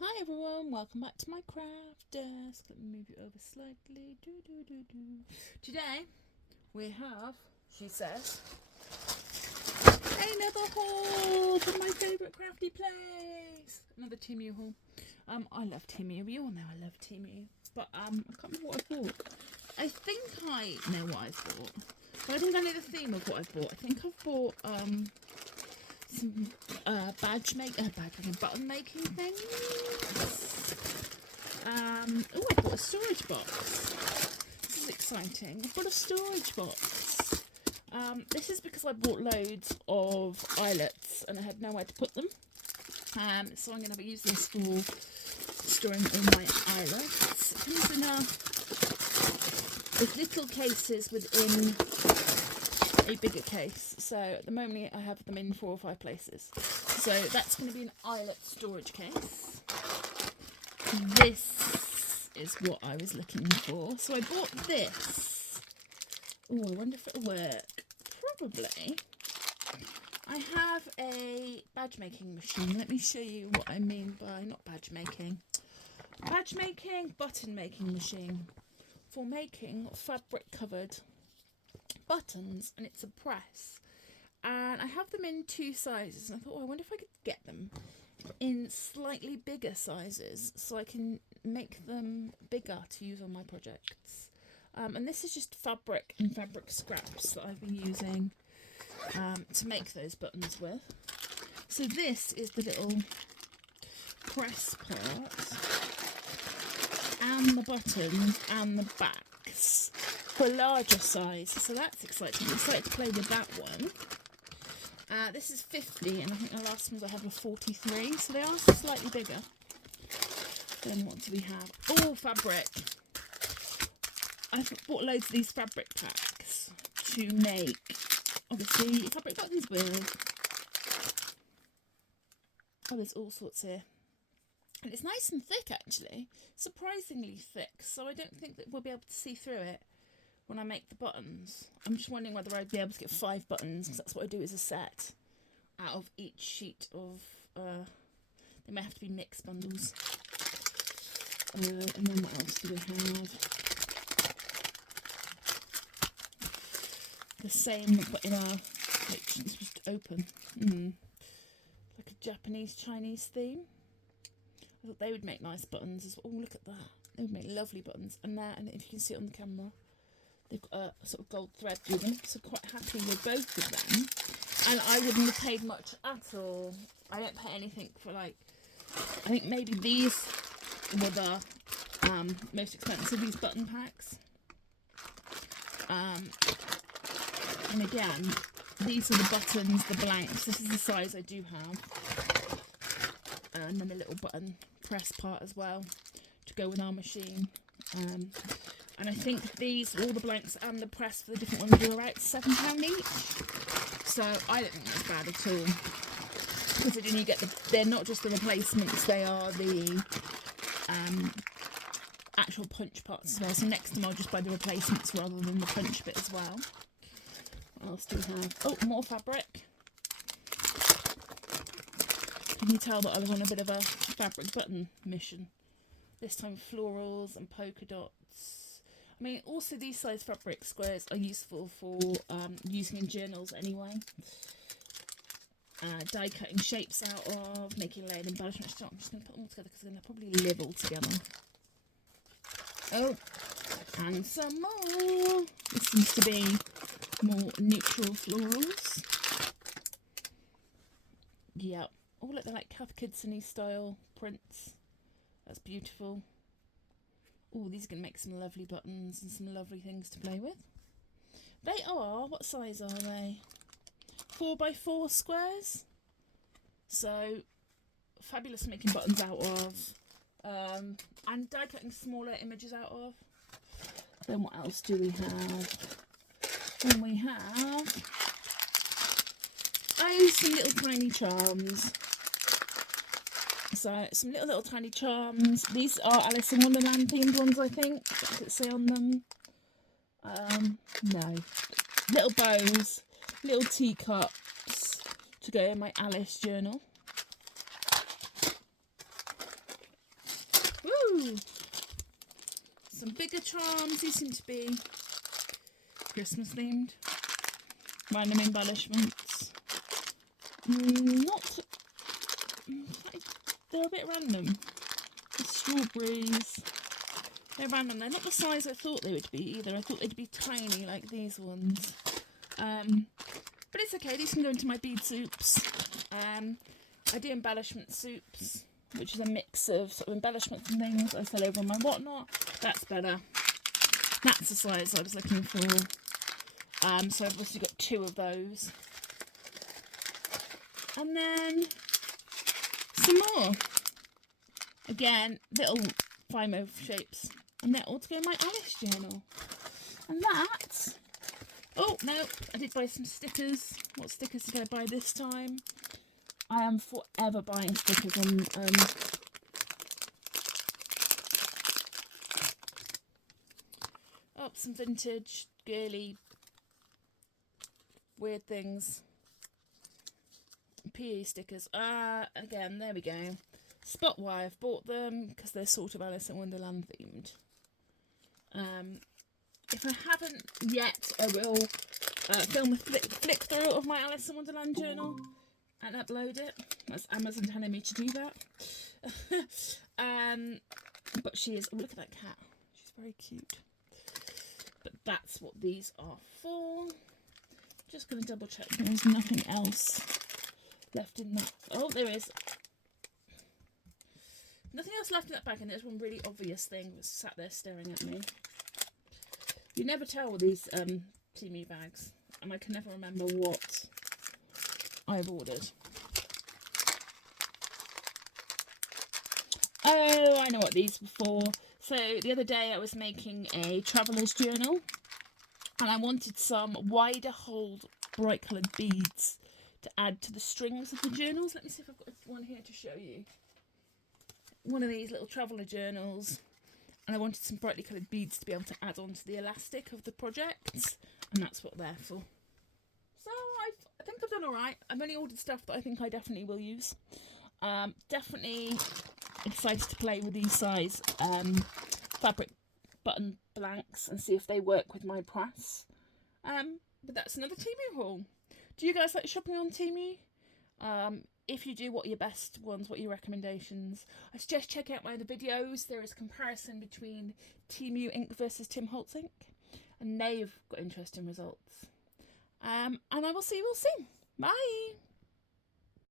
Hi everyone, welcome back to my craft desk. Let me move you over slightly. Today we have, she says, another haul from my favourite crafty place. Another Temu haul. I love Temu. You all know I love Temu. But I can't remember what I bought. I think I know what I've bought. But I think I know the theme of what I've bought. I think I've bought some button making things. Oh, I bought a storage box. This is exciting. I've got a storage box. This is because I bought loads of eyelets and I had nowhere to put them. So I'm going to use this for storing all my eyelets. It comes in with little cases within a bigger case. So at the moment I have them in 4 or 5 places. So that's going to be an eyelet storage case. This is what I was looking for. So I bought this. Oh, I wonder if it'll work. Probably. I have a badge making machine. Let me show you what I mean by not badge making. Badge making, button making machine for making fabric covered buttons, and it's a press. And I have them in 2 sizes, and I thought, oh, I wonder if I could get them in slightly bigger sizes so I can make them bigger to use on my projects. And this is just fabric and fabric scraps that I've been using to make those buttons with. So this is the little press part and the buttons and the backs for larger size. So that's exciting. I'm excited to play with that one. This is 50, and I think the last ones I had were 43, so they are slightly bigger. Then what do we have? Oh, fabric. I've bought loads of these fabric packs to make, obviously, fabric buttons with. Oh, there's all sorts here. And it's nice and thick, actually. Surprisingly thick, so I don't think that we'll be able to see through it when I make the buttons. I'm just wondering whether I'd be able to get 5 buttons, because that's what I do as a set out of each sheet of they may have to be mixed bundles. And then what else do we have? The same but in our, it's just open, like a Japanese Chinese theme. I thought they would make nice buttons as well. Oh, look at that, they would make lovely buttons. And there, and if you can see it on the camera, they've got a sort of gold thread through them, so quite happy with both of them. And I wouldn't have paid much at all. I don't pay anything for, like, I think maybe these were the most expensive, these button packs. And again, these are the buttons, the blanks. This is the size I do have. And then the little button press part as well to go with our machine. And I think these, all the blanks and the press for the different ones, are about £7 each. So I don't think that's bad at all. Considering you get they're not just the replacements, they are the actual punch parts as well. So next time I'll just buy the replacements rather than the punch bit as well. What else do we have? Oh, more fabric. Can you tell that I was on a bit of a fabric button mission? This time florals and polka dots. I mean, also these size fabric squares are useful for using in journals anyway. Die cutting shapes out of, making layered embellishments. I'm just going to put them all together because they're going to probably live all together. Oh, and some more. This seems to be more neutral florals. Yep. Oh, look, they're like Kath Kidsony style prints. That's beautiful. Oh, these are going to make some lovely buttons and some lovely things to play with. They are, what size are they? 4x4 squares. So, fabulous making buttons out of. And die cutting smaller images out of. Then what else do we have? Then we have, oh, some little tiny charms. So some little tiny charms. These are Alice in Wonderland themed ones, I think. What does it say on them? No. Little bows, little teacups to go in my Alice journal. Ooh. Some bigger charms. These seem to be Christmas themed. Random embellishments. Not. They're a bit random. The strawberries. They're random. They're not the size I thought they would be either. I thought they'd be tiny like these ones. But it's okay. These can go into my bead soups. I do embellishment soups, which is a mix of sort of embellishments and things I sell over on my whatnot. That's better. That's the size I was looking for. So I've obviously got 2 of those. And then some more. Again, little Fimo shapes. And they're all to go in my Alice journal. And that... Oh, no, I did buy some stickers. What stickers did I buy this time? I am forever buying stickers on... Oh, some vintage, girly, weird things. PE stickers. Again, there we go. Spot why I've bought them, because they're sort of Alice in Wonderland themed. If I haven't yet, I will film a flick through of my Alice in Wonderland journal and upload it. That's Amazon telling me to do that. But she is... Oh, look at that cat. She's very cute. But that's what these are for. Just going to double check there's nothing else left in that. Oh, there is. Nothing else left in that bag, and there's one really obvious thing that's sat there staring at me. You never tell with these Temu bags, and I can never remember what I've ordered. Oh, I know what these were for. So the other day I was making a traveller's journal, and I wanted some wider hold bright coloured beads to add to the strings of the journals. Let me see if I've got one here to show you. One of these little traveller journals, and I wanted some brightly coloured beads to be able to add on to the elastic of the projects, and that's what they're for. So I think I've done alright. I've only ordered stuff that I think I definitely will use. Definitely excited to play with these size fabric button blanks and see if they work with my press. But that's another Temu haul. Do you guys like shopping on Temu? If you do, what are your best ones? What are your recommendations? I suggest check out my other videos. There is a comparison between Temu ink versus Tim Holtz ink, and they've got interesting results. And I will see you all soon. Bye!